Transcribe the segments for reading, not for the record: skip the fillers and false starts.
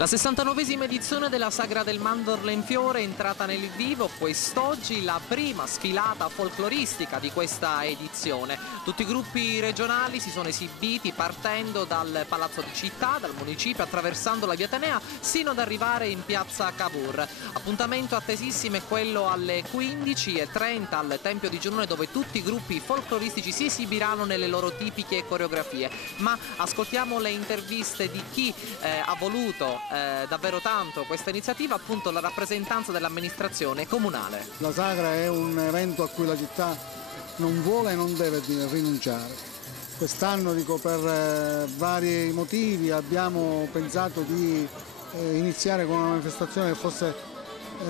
La 69esima edizione della Sagra del Mandorlenfiore è entrata nel vivo quest'oggi, la prima sfilata folcloristica di questa edizione. Tutti i gruppi regionali si sono esibiti partendo dal Palazzo di Città, dal municipio, attraversando la via Atenea, sino ad arrivare in piazza Cavour. Appuntamento attesissimo è quello alle 15:30 al Tempio di Giunone, dove tutti i gruppi folcloristici si esibiranno nelle loro tipiche coreografie. Ma ascoltiamo le interviste di chi ha voluto davvero tanto questa iniziativa, appunto la rappresentanza dell'amministrazione comunale. La Sagra è un evento a cui la città non vuole e non deve rinunciare. Quest'anno, per vari motivi, abbiamo pensato di iniziare con una manifestazione che fosse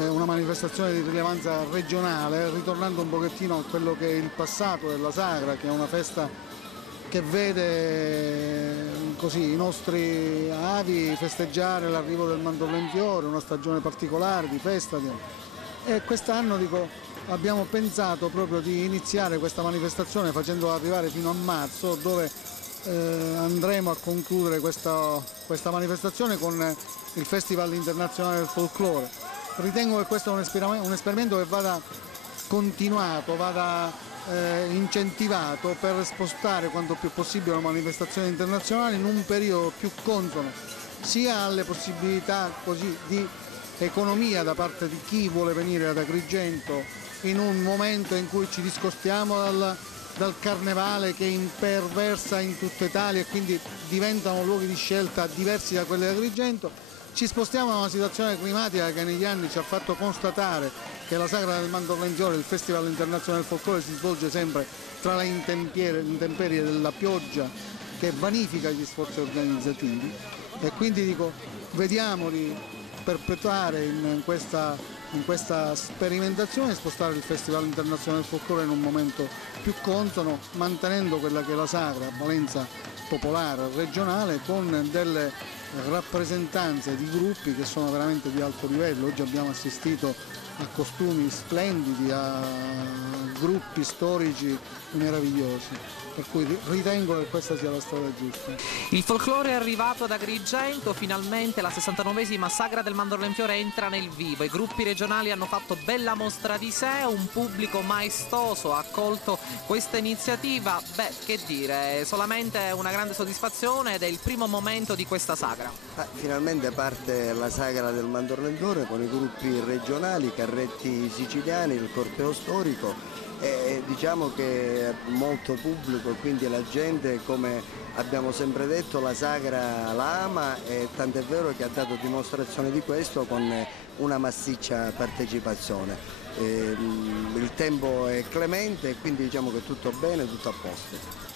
una manifestazione di rilevanza regionale, ritornando un pochettino a quello che è il passato della Sagra, che è una festa che vede così i nostri avi festeggiare l'arrivo del Mandorlenfiore, una stagione particolare di festa. E quest'anno abbiamo pensato proprio di iniziare questa manifestazione facendola arrivare fino a marzo, dove andremo a concludere questa manifestazione con il Festival Internazionale del Folklore. Ritengo che questo è un esperimento che vada continuato, vada incentivato per spostare quanto più possibile la manifestazione internazionale in un periodo più consono sia alle possibilità di economia da parte di chi vuole venire ad Agrigento, in un momento in cui ci discostiamo dal carnevale che imperversa in tutta Italia e quindi diventano luoghi di scelta diversi da quelli di Agrigento. Ci spostiamo da una situazione climatica che negli anni ci ha fatto constatare che la Sagra del Mandorlenfiore, il Festival Internazionale del Folklore, si svolge sempre tra le intemperie della pioggia che vanifica gli sforzi organizzativi, e quindi vediamo di perpetuare in questa sperimentazione, spostare il Festival Internazionale del Folklore in un momento più consono, mantenendo quella che è la Sagra a valenza popolare, regionale, con delle rappresentanze di gruppi che sono veramente di alto livello. Oggi abbiamo assistito a costumi splendidi, a gruppi storici meravigliosi, per cui ritengo che questa sia la strada giusta. Il folklore è arrivato ad Agrigento, finalmente la 69esima Sagra del Mandorlenfiore entra nel vivo. I gruppi regionali hanno fatto bella mostra di sé, un pubblico maestoso ha accolto questa iniziativa. Beh, che dire, solamente una grande soddisfazione, ed è il primo momento di questa sagra. Finalmente parte la Sagra del Mandorlenfiore con i gruppi regionali, carretti siciliani, il corteo storico, e diciamo che molto pubblico, quindi la gente, come abbiamo sempre detto, la Sagra la ama, e tant'è vero che ha dato dimostrazione di questo con una massiccia partecipazione. Il tempo è clemente e quindi diciamo che tutto bene, tutto a posto.